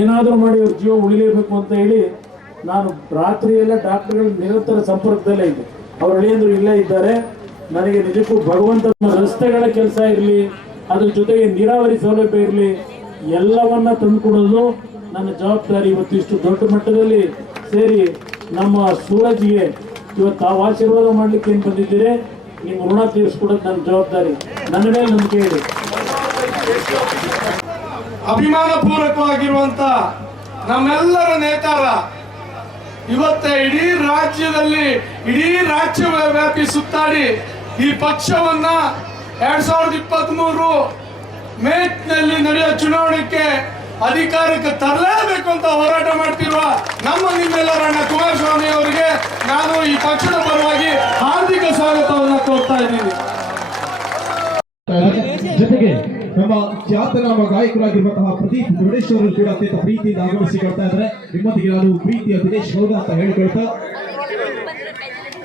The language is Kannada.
ಏನಾದರೂ ಮಾಡಿ ಅವ್ರ ಜೀವ ಉಳಿಲೇಬೇಕು ಅಂತ ಹೇಳಿ ನಾನು ರಾತ್ರಿಯೆಲ್ಲ ಡಾಕ್ಟರ್ಗಳ ನಿರಂತರ ಸಂಪರ್ಕದಲ್ಲೇ ಇದ್ದೆ. ಅವ್ರು ಅಳಿಯಂದ್ರು ಇಲ್ಲೇ ಇದ್ದಾರೆ. ನನಗೆ ನಿಜಕ್ಕೂ ಭಗವಂತನ ರಸ್ತೆಗಳ ಕೆಲಸ ಇರಲಿ, ಅದ್ರ ಜೊತೆಗೆ ನೀರಾವರಿ ಸೌಲಭ್ಯ ಇರಲಿ, ಎಲ್ಲವನ್ನ ತಂದುಕೊಡೋದು ನನ್ನ ಜವಾಬ್ದಾರಿ. ಇವತ್ತು ಇಷ್ಟು ದೊಡ್ಡ ಮಟ್ಟದಲ್ಲಿ ಸೇರಿ ನಮ್ಮ ಸೂರಜ್ಗೆ ಇವತ್ತು ತಾವು ಆಶೀರ್ವಾದ ಮಾಡ್ಲಿಕ್ಕೆ ಏನು ಬಂದಿದ್ದೀರಿ, ನಿಮ್ಮ ಋಣ ತೀರಿಸ್ಕೊಡೋದು ನನ್ನ ಜವಾಬ್ದಾರಿ. ನನ್ನ ಮೇಲೆ ನಂಬಿಕೆ ಇದೆ. ಅಭಿಮಾನ ಪೂರ್ವಕವಾಗಿರುವಂತ ನಮ್ಮೆಲ್ಲರ ನೇತಾರ ಇವತ್ತೇ ಇಡೀ ರಾಜ್ಯದಲ್ಲಿ ಇಡೀ ರಾಜ್ಯ ವ್ಯಾಪಿ ಸುತ್ತಾಡಿ ಈ ಪಕ್ಷವನ್ನ 2023 ಮೇನಲ್ಲಿ ನಡೆಯುವ ಚುನಾವಣೆಗೆ ಅಧಿಕಾರಕ್ಕೆ ತರಲೇಬೇಕು ಅಂತ ಹೋರಾಟ ಮಾಡ್ತಿರುವ ನಮ್ಮ ನಿಮ್ಮೆಲ್ಲರ ಅಣ್ಣ ಕುಮಾರಸ್ವಾಮಿ ಅವರಿಗೆ ನಾನು ಈ ಪಕ್ಷದ ಪರವಾಗಿ ಹಾರ್ದಿಕ ಸ್ವಾಗತವನ್ನು ಕೋರ್ತಾ ಇದ್ದೀನಿ. ಜೊತೆಗೆ ನಮ್ಮ ಖ್ಯಾತನಾಮ ಗಾಯಕರಾಗಿರುವಂತಹ ಪ್ರದೀಪ್ ಮುರುಡೇಶ್ವರ ಕೂಡ ಅತ್ಯಂತ ಪ್ರೀತಿಯಿಂದ ಆಗಮಿಸಿಕೊಳ್ತಾ ಇದ್ದಾರೆ. ನಿಮ್ಮೊಂದಿಗೆ ನಾನು ಪ್ರೀತಿಯ ದಿನೇಶ್ ಗೌಡ ಅಂತ ಹೇಳಿಕೊಳ್ತಾ